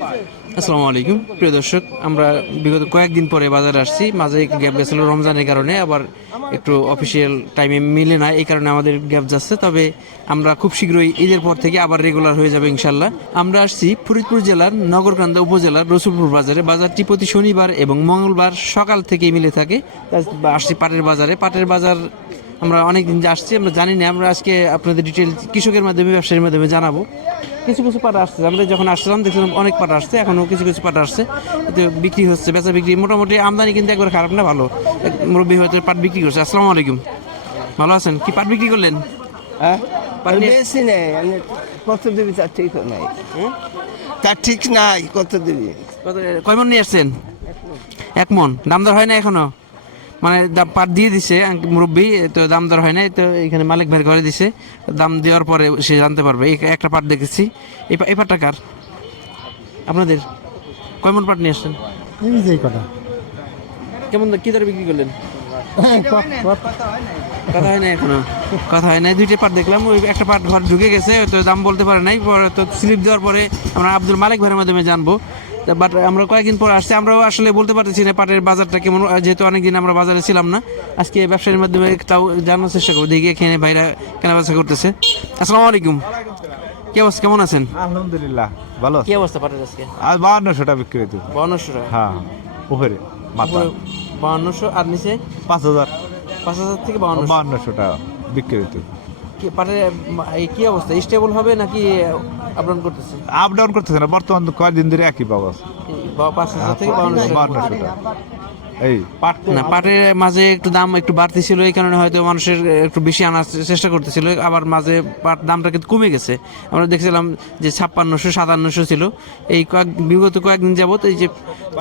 আসসালামু আলাইকুম প্রিয় দর্শক, আমরা বিগত কয়েকদিন পরে বাজারে আসছি। মাঝে একটু গ্যাপ গেছিল রমজানের কারণে, আবার একটু অফিসিয়াল টাইমে মিলে না, এই কারণে আমাদের গ্যাপ যাচ্ছে। তবে আমরা খুব শীঘ্রই ঈদের পর থেকে আবার রেগুলার হয়ে যাবে ইনশাল্লাহ। আমরা আসছি ফরিদপুর জেলার নগরকান্দা উপজেলার রসুলপুর বাজারে। বাজারটি প্রতি শনিবার এবং মঙ্গলবার সকাল থেকেই মিলে থাকে। আসছি পাটের বাজারে। পাটের বাজার আমরা অনেক দিন আসছি, আমরা জানি না। আমরা আজকে আপনাদের ডিটেল কৃষকের মাধ্যমে, ব্যবসায়ীর মাধ্যমে জানাবো। কিছু কিছু পাট আসছে, আমরা যখন আসছিলাম দেখছিলাম অনেক পাট আসছে, এখনও কিছু কিছু পাট আসছে, কিন্তু বিক্রি হচ্ছে, বেচা বিক্রি মোটামুটি। আমদানি কিন্তু একবার খারাপ না, ভালো। মুরব্বী হয়তো পাট বিক্রি করছে। আসসালামু আলাইকুম, ভালো আছেন? কি পাট বিক্রি করলেন? হ্যাঁ, বেশি নেই। আমি কত দিবি তার ঠিক নাই, তার ঠিক নাই। কত দিবি? কয় মন নিয়ে আসছেন? 1 মন। দাম দর হয় না এখনো? মানে পাট দিয়ে দিছে মুরব্বী, তো দাম দর হয় না। তো এখানে মালিক ভাই ঘরে দিছে, দাম দেওয়ার পরে সে জানতে পারবে। একটা পাট দেখেছি। এই পাটটা কার? আপনাদের? কয় মন পাট নিয়ে আসছেন? কথা কেমন কি দরে বিক্রি করলেন? কথা হয় না এখনো, কথা হয় নাই। 2টা পাট দেখলাম, ওই একটা পাট ঘর ঢুকে গেছে, তো দাম বলতে পারে নাই। পরে তো স্লিপ দেওয়ার পরে আমরা আব্দুল মালিক ভাইয়ের মাধ্যমে জানবো। বাট আমরা কয়েকদিন পর আসছি, আমরাও আসলে বলতে পারতেছি না পাটের বাজারটা কেমন, যেহেতু অনেকদিন আমরা বাজারে ছিলাম না। আজকে ব্যবসায়ীর মাধ্যমে তাও জানার চেষ্টা করবো, দেখি এখানে ভাইরা কেনা বেচা করতেছে। আসসালামু আলাইকুম, কি অবস্থা, কেমন আছেন? আলহামদুলিল্লাহ ভালো। কি অবস্থা পাটের আজকে? আর 5200 টাকা বিক্রি হইতো। 5200 টাকা? হ্যাঁ, উপরে মাথা 5200, আর নিচে 5000। 5000 থেকে 5200 5200 টাকা বিক্রি হইতো। কি পাটের কি অবস্থা, স্টেবল হবে নাকি আপ ডাউন করতেছে? আপ ডাউন করতেছে না, বর্তমান কয়েকদিন ধরে একই পাওয়া আছে। 5000 থেকে 5200 টাকা। এই পাট না, পাটের মাঝে একটু দাম একটু বাড়তি ছিল, এই কারণে হয়তো মানুষের একটু বেশি আনার চেষ্টা করতেছিল। আবার মাঝে পাট দামটা কিন্তু কমে গেছে। আমরা দেখছিলাম যে 5600-5700 ছিল। এই বিগত কয়েকদিন যাবত এই যে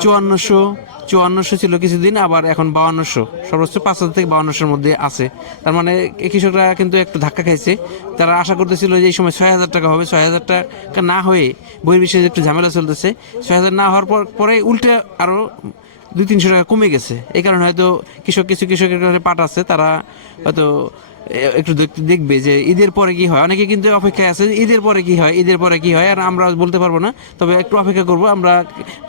5400 ছিল কিছুদিন, আবার এখন 5200, সর্বোচ্চ 5000 থেকে 5200-র মধ্যে আছে। তার মানে কৃষকরা কিন্তু একটু ধাক্কা খাইছে। তারা আশা করতেছিল যে এই সময় 6000 টাকা হবে। 6000 টাকা না হয়ে বহির্বিশ্বে একটু ঝামেলা চলতেছে, 6000 না হওয়ার পরে উল্টে আরও 200-300 টাকা কমে গেছে। এই কারণে হয়তো কিছু কৃষকের কাছে পাট আছে, তারা হয়তো একটু দেখবে যে ঈদের পরে কি হয়। অনেকে কিন্তু অপেক্ষায় আছে ঈদের পরে কি হয়, ঈদের পরে কি হয়, আর আমরা বলতে পারবো না। তবে একটু অপেক্ষা করবো। আমরা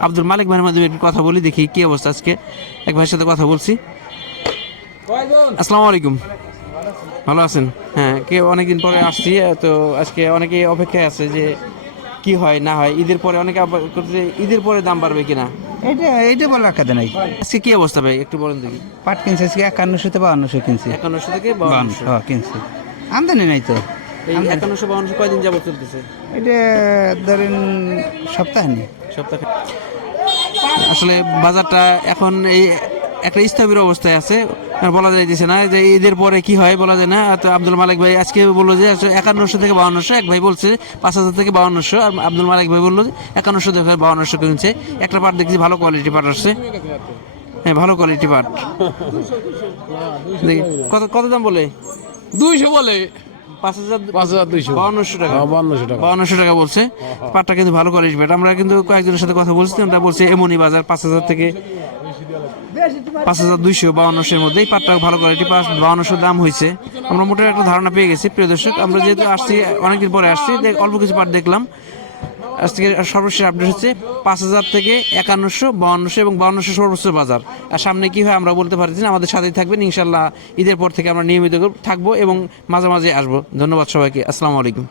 আব্দুল মালিক ভাইয়ের মাধ্যমে একটু কথা বলি, দেখি কি অবস্থা। আজকে এক ভাইয়ের সাথে কথা বলছি। আসসালামু আলাইকুম, ভালো আছেন? হ্যাঁ, অনেকদিন পরে আসছি, তো আজকে অনেকে অপেক্ষায় আছে যে কি হয় না হয়। ঈদের পরে অনেকে ঈদের পরে দাম বাড়বে কিনা, এইটা বলার কথা নাই। আজকে কি অবস্থা ভাই একটু বলেন দেখি। পাট কিনছে আজকে 5100 থেকে 5200 কিনছে। 5100 থেকে 5200 5200 কিনছে। আমদানি নাই তো। এই 5100-5200 কয়দিন যাবত চলতেছে? এটা ধরেন সপ্তাহ নেই। সপ্তাহে। আসলে বাজারটা এখন এই একটা স্থবির অবস্থায় আছে, বলা যাইতেছে না যে ঈদের পরে কি হয়, বলা যায় না। তো আব্দুল মালিক ভাই আজকে বললো যে 5100 থেকে 5200, এক ভাই বলছে 5000 থেকে 5200, আর আব্দুল মালিক ভাই বললো যে 5100 থেকে 5200 কিনছে। একটা পাট দেখছি ভালো কোয়ালিটি পাট আসছে। হ্যাঁ, ভালো কোয়ালিটি পাট। দেখি কত দাম বলে? 200 বলে। 5200 টাকা। 5200 টাকা বলছে। পাটটা কিন্তু ভালো কোয়ালিটি পাট। আমরা কিন্তু কয়েকজনের সাথে কথা বলছি, ওরা বলছে এমনই বাজার 5000 থেকে 5200-5200-এর মধ্যে। এই পাটটা ভালো কোয়ালিটি পাট, 5200 দাম হয়েছে। আমরা মোটামুটি একটা ধারণা পেয়ে গেছি। প্রিয় দর্শক, আমরা যেহেতু আসছি অনেকদিন পরে আসছি, অল্প কিছু পাট দেখলাম। আজকে সর্বশেষ আপডেট হচ্ছে 5000 থেকে 5100, 5200 এবং 5200 সর্বোচ্চ বাজার। আর সামনে কি হয় আমরা বলতে পারছি না। আমাদের সাথেই থাকবেন ইনশাল্লাহ। ঈদের পর থেকে আমরা নিয়মিত থাকবো এবং মাঝে মাঝে আসবো। ধন্যবাদ সবাইকে। আসসালামু আলাইকুম।